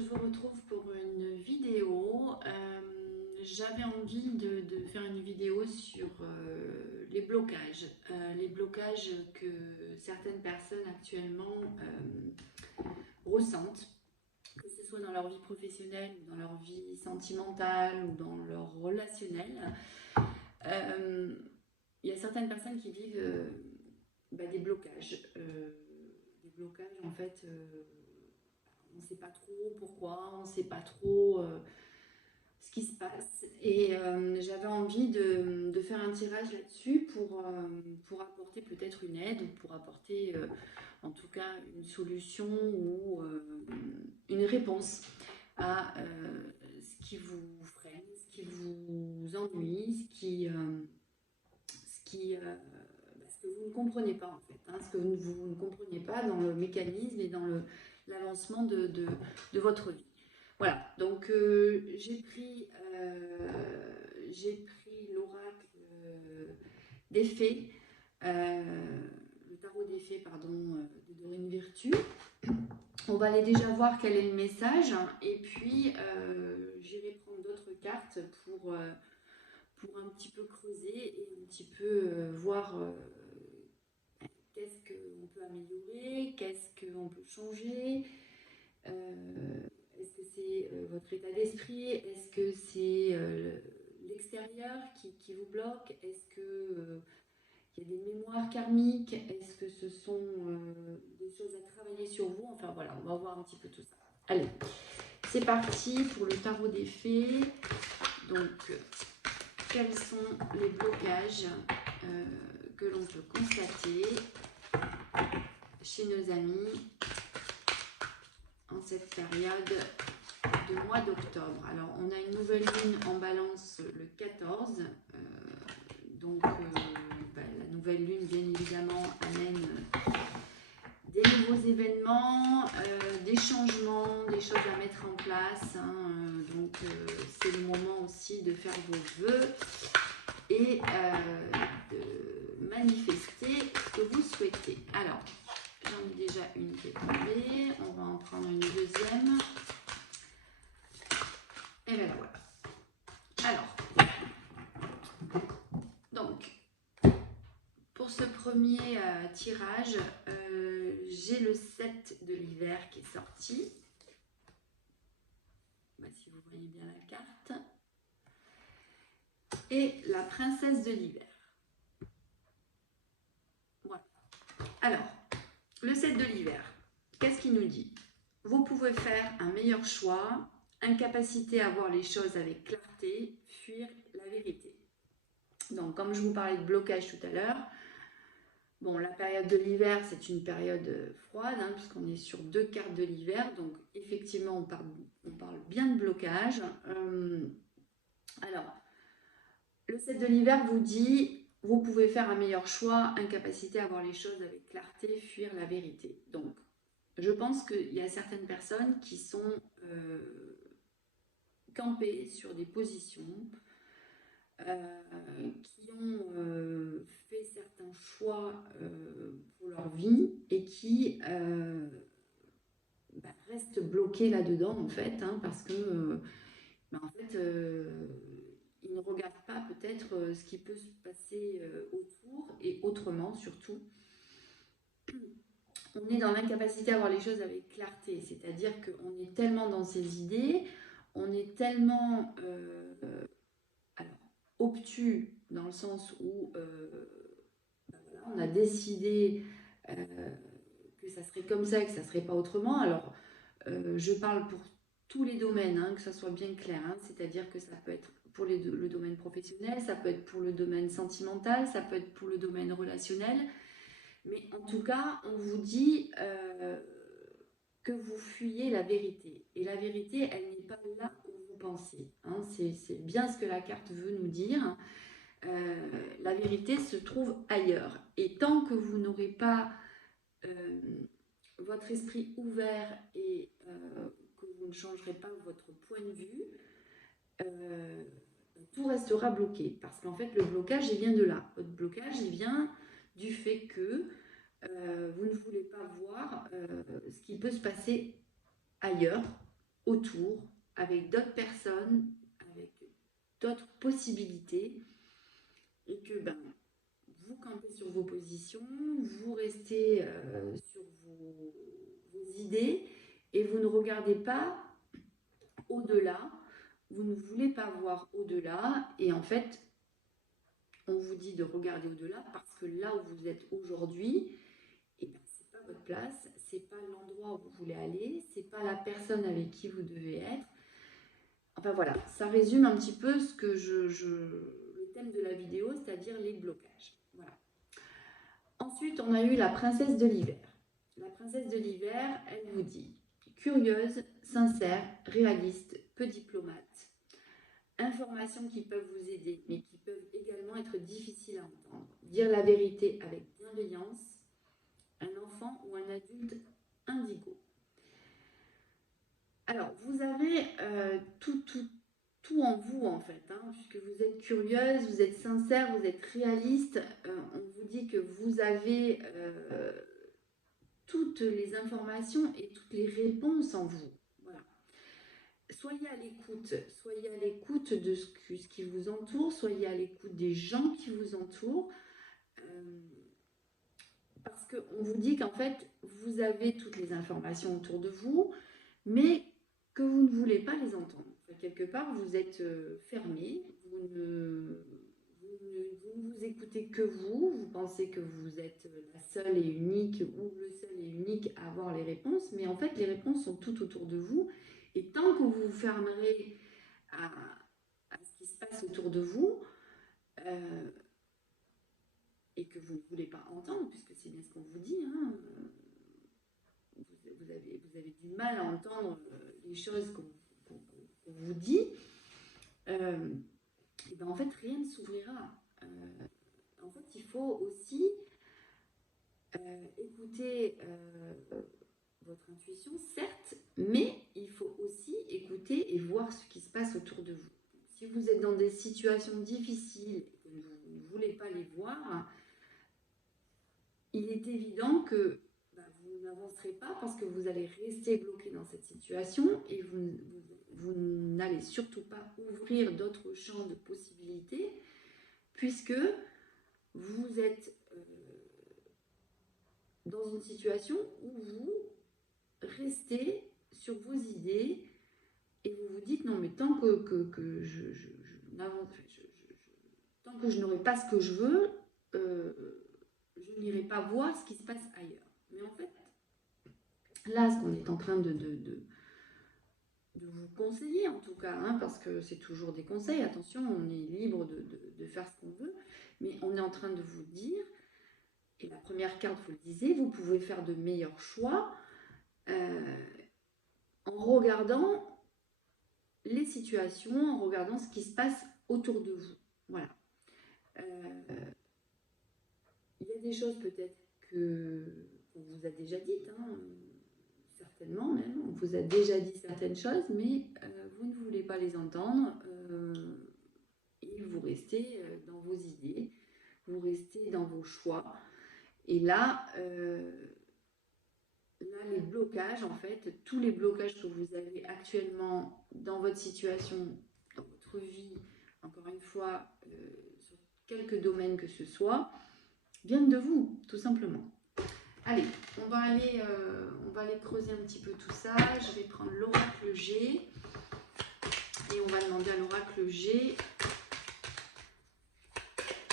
je vous retrouve pour une vidéo. J'avais envie de faire une vidéo sur les blocages que certaines personnes actuellement ressentent, que ce soit dans leur vie professionnelle, ou dans leur vie sentimentale, ou dans leur relationnel. Il y a certaines personnes qui vivent des blocages. En fait, on ne sait pas trop pourquoi, on ne sait pas trop ce qui se passe. Et j'avais envie de faire un tirage là-dessus pour apporter peut-être une aide, ou pour apporter en tout cas une solution ou une réponse à ce qui vous freine, ce qui vous ennuie, ce que vous ne comprenez pas en fait, ce que vous ne comprenez pas dans le mécanisme et dans l'avancement de votre vie. Voilà, donc j'ai pris l'oracle des fées, le tarot des fées, pardon, de Dorine Virtue. On va aller déjà voir quel est le message, et puis j'irai prendre d'autres cartes pour un petit peu creuser et un petit peu voir qu'est-ce qu'on peut améliorer, qu'est-ce qu'on peut changer. Est-ce que c'est votre état d'esprit? Est-ce que c'est l'extérieur qui vous bloque? Est-ce que il y a des mémoires karmiques? Est-ce que ce sont des choses à travailler sur vous? Enfin voilà, on va voir un petit peu tout ça. Allez, c'est parti pour le tarot des fées. Donc, quels sont les blocages que l'on peut constater chez nos amis en cette période de mois d'octobre? Alors, on a une nouvelle lune en balance le 14. La nouvelle lune, bien évidemment, amène des nouveaux événements, des changements, des choses à mettre en place. C'est le moment aussi de faire vos vœux et de manifester ce que vous souhaitez. Alors, j'en ai déjà une qui est tombée. On va en prendre une deuxième. Et bien voilà. Alors, donc, pour ce premier tirage, j'ai le 7 de l'hiver qui est sorti. Si vous voyez bien la carte. Et la princesse de l'hiver. Voilà. Alors, le 7 de l'hiver, qu'est-ce qu'il nous dit? Vous pouvez faire un meilleur choix, incapacité à voir les choses avec clarté, fuir la vérité. Donc, comme je vous parlais de blocage tout à l'heure, bon, la période de l'hiver, c'est une période froide, puisqu'on est sur 2 cartes de l'hiver. Donc, effectivement, on parle bien de blocage. Alors, le 7 de l'hiver vous dit, vous pouvez faire un meilleur choix, incapacité à voir les choses avec clarté, fuir la vérité. Donc, je pense qu'il y a certaines personnes qui sont campées sur des positions, qui ont fait certains choix pour leur vie et qui restent bloqués là-dedans, en fait, parce que, ils ne regardent pas peut-être ce qui peut se passer autour et autrement, surtout. On est dans l'incapacité à voir les choses avec clarté, c'est-à-dire qu'on est tellement dans ses idées, on est tellement obtus dans le sens où on a décidé que ça serait comme ça et que ça ne serait pas autrement. Alors, je parle pour tous les domaines, que ça soit bien clair, c'est-à-dire que ça peut être pour le domaine professionnel, ça peut être pour le domaine sentimental, ça peut être pour le domaine relationnel. Mais en tout cas, on vous dit que vous fuyez la vérité. Et la vérité, elle n'est pas là où vous pensez. C'est bien ce que la carte veut nous dire. La vérité se trouve ailleurs. Et tant que vous n'aurez pas votre esprit ouvert et que vous ne changerez pas votre point de vue, tout restera bloqué. Parce qu'en fait, le blocage, il vient de là. Votre blocage, il vient du fait que vous ne voulez pas voir ce qui peut se passer ailleurs, autour, avec d'autres personnes, avec d'autres possibilités, et que ben, vous campez sur vos positions, vous restez sur vos idées, et vous ne regardez pas au-delà, vous ne voulez pas voir au-delà, et en fait, on vous dit de regarder au-delà parce que là où vous êtes aujourd'hui, eh ben, c'est pas votre place, c'est pas l'endroit où vous voulez aller, c'est pas la personne avec qui vous devez être. Enfin voilà, ça résume un petit peu ce que le thème de la vidéo, c'est-à-dire les blocages. Voilà. Ensuite, on a eu la princesse de l'hiver. La princesse de l'hiver, elle vous dit curieuse, sincère, réaliste, peu diplomate. Informations qui peuvent vous aider, mais qui peuvent également être difficiles à entendre. Dire la vérité avec bienveillance, un enfant ou un adulte indigo. Alors, vous avez tout en vous, en fait, hein, puisque vous êtes curieuse, vous êtes sincère, vous êtes réaliste. On vous dit que vous avez toutes les informations et toutes les réponses en vous. Voilà. Soyez à l'écoute de ce qui vous entoure, soyez à l'écoute des gens qui vous entourent, parce qu'on vous dit qu'en fait, vous avez toutes les informations autour de vous, mais que vous ne voulez pas les entendre. Enfin, quelque part, vous êtes fermé, vous ne vous écoutez que vous pensez que vous êtes la seule et unique ou le seul et unique à avoir les réponses, mais en fait, les réponses sont toutes autour de vous. Et tant que vous vous fermerez à ce qui se passe autour de vous, et que vous ne voulez pas entendre, puisque c'est bien ce qu'on vous dit, hein, vous avez du mal à entendre les choses qu'on vous dit, et ben en fait, rien ne s'ouvrira. En fait, il faut aussi écouter votre intuition, certes, mais il faut aussi écouter et voir ce qui se passe autour de vous. Si vous êtes dans des situations difficiles et que vous ne voulez pas les voir, il est évident que vous n'avancerez pas parce que vous allez rester bloqué dans cette situation et vous n'allez surtout pas ouvrir d'autres champs de possibilités puisque vous êtes dans une situation où vous restez sur vos idées et vous vous dites non mais tant que tant que je n'aurai pas ce que je veux, je n'irai pas voir ce qui se passe ailleurs. Mais en fait, là, ce qu'on est en train de vous conseiller, en tout cas, hein, parce que c'est toujours des conseils, attention, on est libre de faire ce qu'on veut, mais on est en train de vous dire, et la première carte, vous le disiez, vous pouvez faire de meilleurs choix en regardant les situations, en regardant ce qui se passe autour de vous. Voilà. Il y a des choses peut-être qu'on vous a déjà dites, hein, certainement même, on vous a déjà dit certaines choses, mais vous ne voulez pas les entendre et vous restez dans vos idées, vous restez dans vos choix. Et là, les blocages, en fait, tous les blocages que vous avez actuellement dans votre situation, dans votre vie, encore une fois, sur quelques domaines que ce soit, viennent de vous, tout simplement. Allez, on va aller creuser un petit peu tout ça. Je vais prendre l'oracle G et on va demander à l'oracle G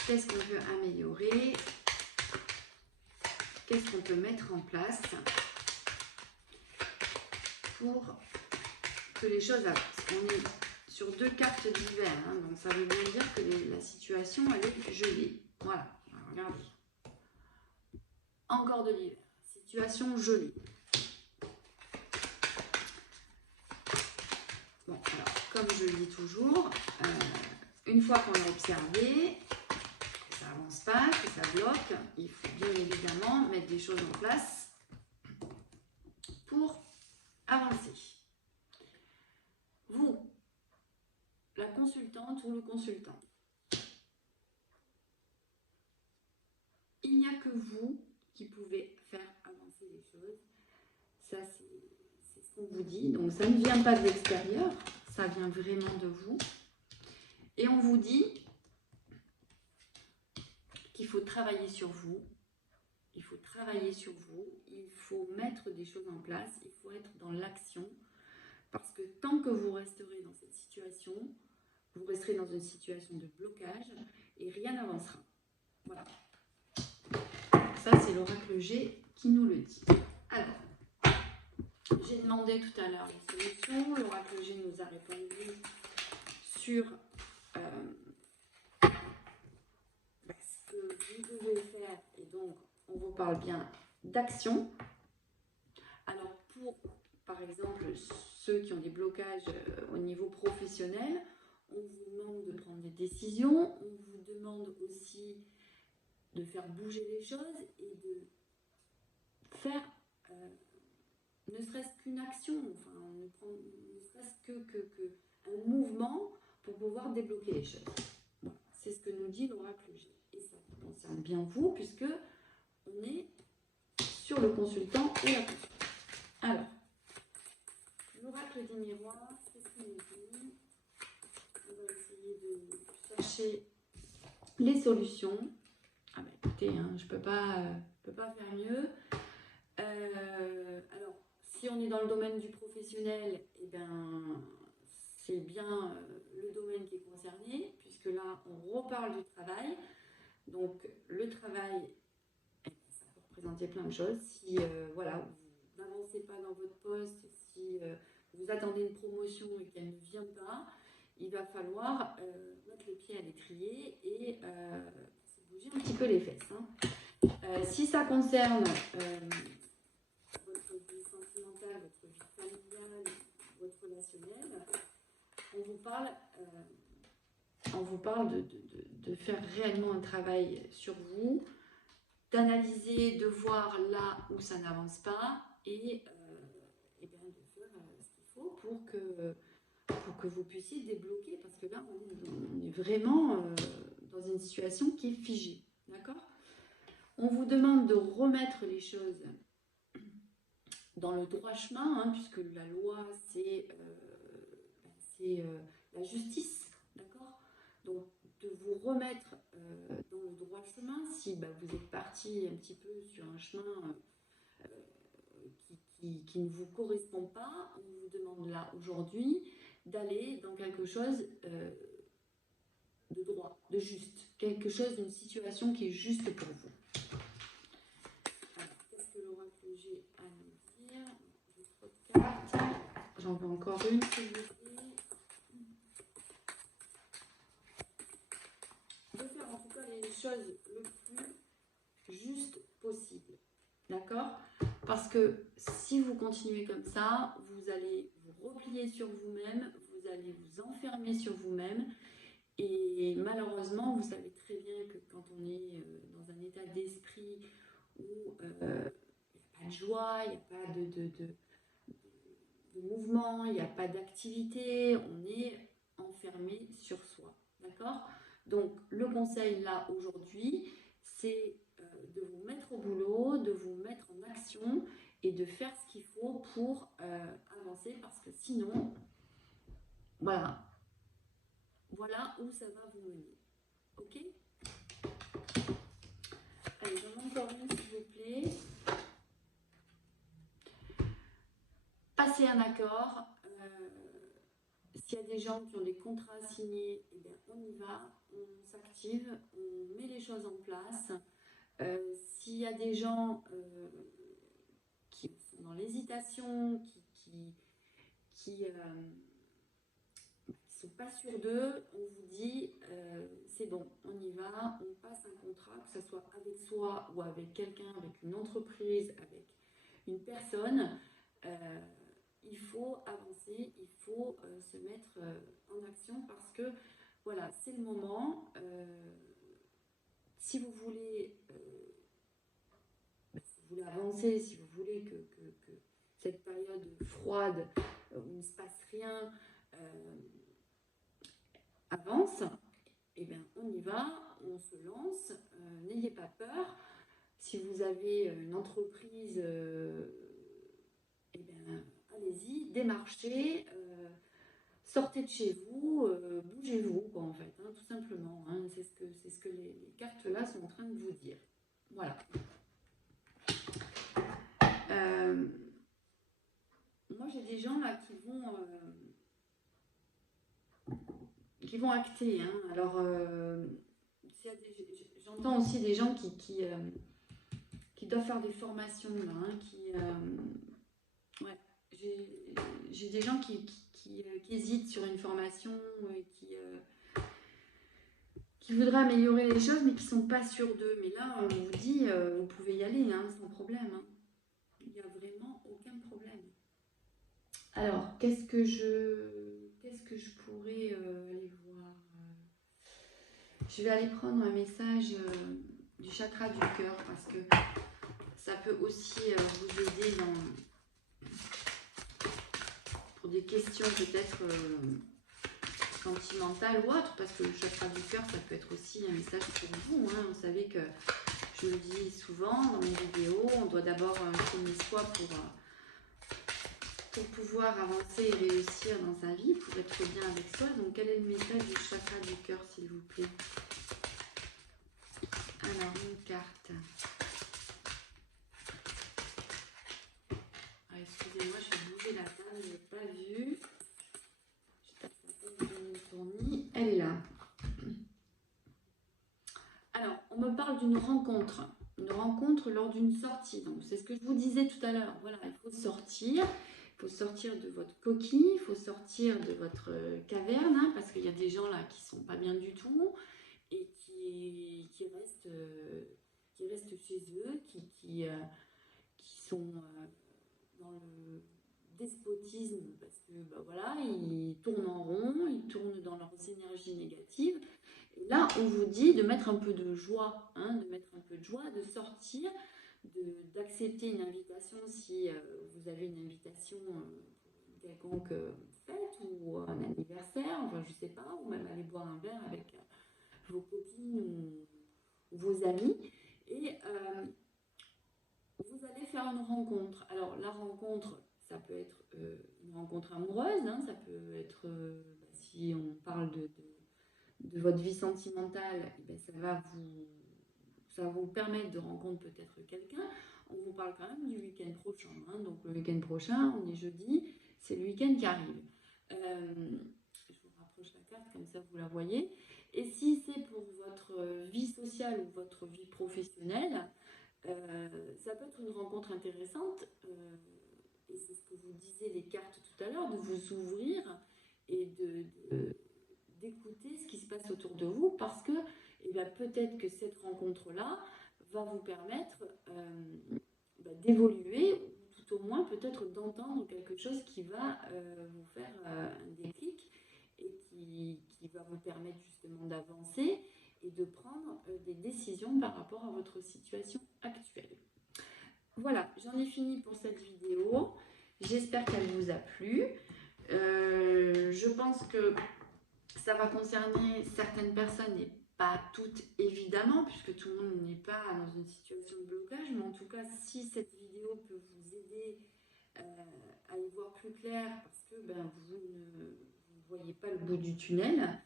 qu'est-ce qu'on peut améliorer, qu'est-ce qu'on peut mettre en place pour que les choses avancent. On est sur 2 cartes d'hiver, hein, donc ça veut bien dire que la situation elle est gelée. Voilà, regardez. Encore de l'hiver, situation gelée. Bon, alors, comme je le dis toujours, une fois qu'on a observé, que ça avance pas, que ça bloque, il faut bien évidemment mettre des choses en place pour avancer. Vous, la consultante ou le consultant, il n'y a que vous qui pouvez faire avancer les choses. Ça, C'est ce qu'on vous dit. Donc ça ne vient pas de l'extérieur, ça vient vraiment de vous. Et on vous dit qu'il faut travailler sur vous. Il faut travailler sur vous. Il faut mettre des choses en place. Il faut être dans l'action. Parce que tant que vous resterez dans cette situation, vous resterez dans une situation de blocage et rien n'avancera. Voilà. Ça, c'est l'oracle G qui nous le dit. Alors, j'ai demandé tout à l'heure les solutions. L'oracle G nous a répondu sur ce que vous pouvez faire. Et donc, on vous parle bien d'action. Alors, pour, par exemple, ceux qui ont des blocages au niveau professionnel, on vous demande de prendre des décisions. On vous demande aussi de faire bouger les choses et de faire ne serait-ce qu'une action, enfin, ne serait-ce que un mouvement pour pouvoir débloquer les choses. Voilà. C'est ce que nous dit l'oracle G. Et ça concerne bien vous, puisque on est sur le consultant et la consultante. Alors, l'oracle des miroirs, qu'est-ce qu'il nous dit? On va essayer de chercher les solutions. Ah bah écoutez, hein, je peux pas faire mieux. Alors, si on est dans le domaine du professionnel, eh ben, c'est bien le domaine qui est concerné, puisque là, on reparle du travail. Donc, le travail, ça peut représenter plein de choses. Si voilà, vous n'avancez pas dans votre poste, si vous attendez une promotion et qu'elle ne vient pas, il va falloir mettre le pied à l'étrier et se bouger un petit peu les fesses. Hein. Si ça concerne votre vie sentimentale, votre vie familiale, votre relationnel, on vous parle de faire réellement un travail sur vous, d'analyser, de voir là où ça n'avance pas et bien de faire ce qu'il faut pour que vous puissiez débloquer, parce que là, on est vraiment dans une situation qui est figée. D'accord ? On vous demande de remettre les choses dans le droit chemin, hein, puisque la loi, c'est la justice, d'accord? Donc, de vous remettre dans le droit chemin, si vous êtes parti un petit peu sur un chemin qui ne vous correspond pas, on vous demande là, aujourd'hui, d'aller dans quelque chose de droit, de juste, quelque chose, d'une situation qui est juste pour vous. Alors, qu'est-ce que l'oracle G a à nous dire? J'en veux encore une, s'il vous plaît. De faire en tout cas les choses le plus juste possible. D'accord? Parce que si vous continuez comme ça, vous allez vous replier sur vous-même, vous allez vous enfermer sur vous-même. Et malheureusement, vous savez très bien que quand on est dans un état d'esprit où il n'y a pas de joie, il n'y a pas de mouvement, il n'y a pas d'activité, on est enfermé sur soi. D'accord ? Donc, le conseil là aujourd'hui, c'est de vous mettre au boulot, de vous mettre en action et de faire ce qu'il faut pour avancer, parce que sinon, voilà où ça va vous mener. Ok ? Allez, j'en ai encore une, s'il vous plaît. Passez un accord. S'il y a des gens qui ont des contrats signés, eh bien, on y va, on s'active, on met les choses en place. S'il y a des gens qui sont dans l'hésitation, qui sont pas sûrs d'eux, on vous dit c'est bon, on y va, on passe un contrat, que ce soit avec soi ou avec quelqu'un, avec une entreprise, avec une personne. Il faut avancer, il faut se mettre en action, parce que voilà, c'est le moment. Si vous voulez avancer, si vous voulez que cette période froide où il ne se passe rien avance, eh bien on y va, on se lance, n'ayez pas peur. Si vous avez une entreprise, eh bien allez-y. démarchez, sortez de chez vous, bougez-vous, quoi, en fait, hein, tout simplement. Hein, c'est ce que les cartes là sont en train de vous dire. Voilà. Moi, j'ai des gens là qui vont acter. Hein. Alors, j'entends aussi des gens qui doivent faire des formations là, hein, ouais, j'ai des gens qui hésitent sur une formation et qui voudraient améliorer les choses mais qui ne sont pas sûrs d'eux. Mais là, on vous dit, vous pouvez y aller hein, sans problème. Hein. Il n'y a vraiment aucun problème. Alors, qu'est-ce que je pourrais aller voir? Je vais aller prendre un message du chakra du cœur parce que ça peut aussi vous aider pour des questions peut-être sentimentales ou autres, parce que le chakra du cœur, ça peut être aussi un message pour vous. Hein. Vous savez que je le dis souvent dans mes vidéos, on doit d'abord aimer soi pour pouvoir avancer et réussir dans sa vie, pour être bien avec soi. Donc, quel est le message du chakra du cœur, s'il vous plaît? Alors, une carte. Ah, excusez-moi, je vais bouger la table, je n'ai pas vu. Elle est là. Alors, on me parle d'une rencontre lors d'une sortie. Donc, c'est ce que je vous disais tout à l'heure. Voilà, il faut sortir. Il faut sortir de votre coquille, il faut sortir de votre caverne, hein, parce qu'il y a des gens là qui ne sont pas bien du tout et qui restent chez eux, qui sont dans le despotisme, parce que bah, voilà, ils tournent en rond, ils tournent dans leurs énergies négatives. Et là, on vous dit de mettre un peu de joie, hein, de sortir, d'accepter une invitation si vous avez une invitation pour une quelconque fête ou un anniversaire, enfin je sais pas, ou même aller boire un verre avec vos copines ou vos amis. Et vous allez faire une rencontre. Alors la rencontre, ça peut être une rencontre amoureuse, hein, ça peut être, si on parle de votre vie sentimentale, eh bien, ça va vous permettre de rencontrer peut-être quelqu'un. On vous parle quand même du week-end prochain. Hein, donc le week-end prochain, on est jeudi, c'est le week-end qui arrive. Je vous rapproche la carte, comme ça vous la voyez. Et si c'est pour votre vie sociale ou votre vie professionnelle, ça peut être une rencontre intéressante. Et c'est ce que vous disiez les cartes tout à l'heure, de vous ouvrir et d'écouter ce qui se passe autour de vous, parce que eh bien, peut-être que cette rencontre-là va vous permettre d'évoluer, ou tout au moins peut-être d'entendre quelque chose qui va vous faire un déclic et qui va vous permettre justement d'avancer et de prendre des décisions par rapport à votre situation actuelle. Voilà, j'en ai fini pour cette vidéo. J'espère qu'elle vous a plu. Je pense que ça va concerner certaines personnes et pas toutes évidemment, puisque tout le monde n'est pas dans une situation de blocage, mais en tout cas, si cette vidéo peut vous aider à y voir plus clair, parce que vous ne voyez pas le bout du tunnel,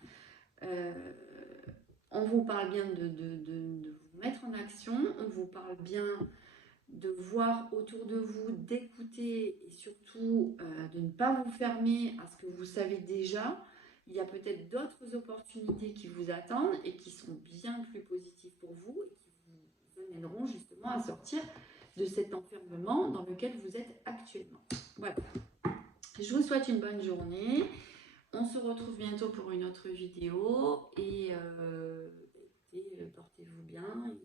on vous parle bien de vous mettre en action, on vous parle bien de voir autour de vous, d'écouter et surtout de ne pas vous fermer à ce que vous savez déjà. Il y a peut-être d'autres opportunités qui vous attendent et qui sont bien plus positives pour vous et qui vous amèneront justement à sortir de cet enfermement dans lequel vous êtes actuellement. Voilà. Je vous souhaite une bonne journée. On se retrouve bientôt pour une autre vidéo et écoutez, portez-vous bien.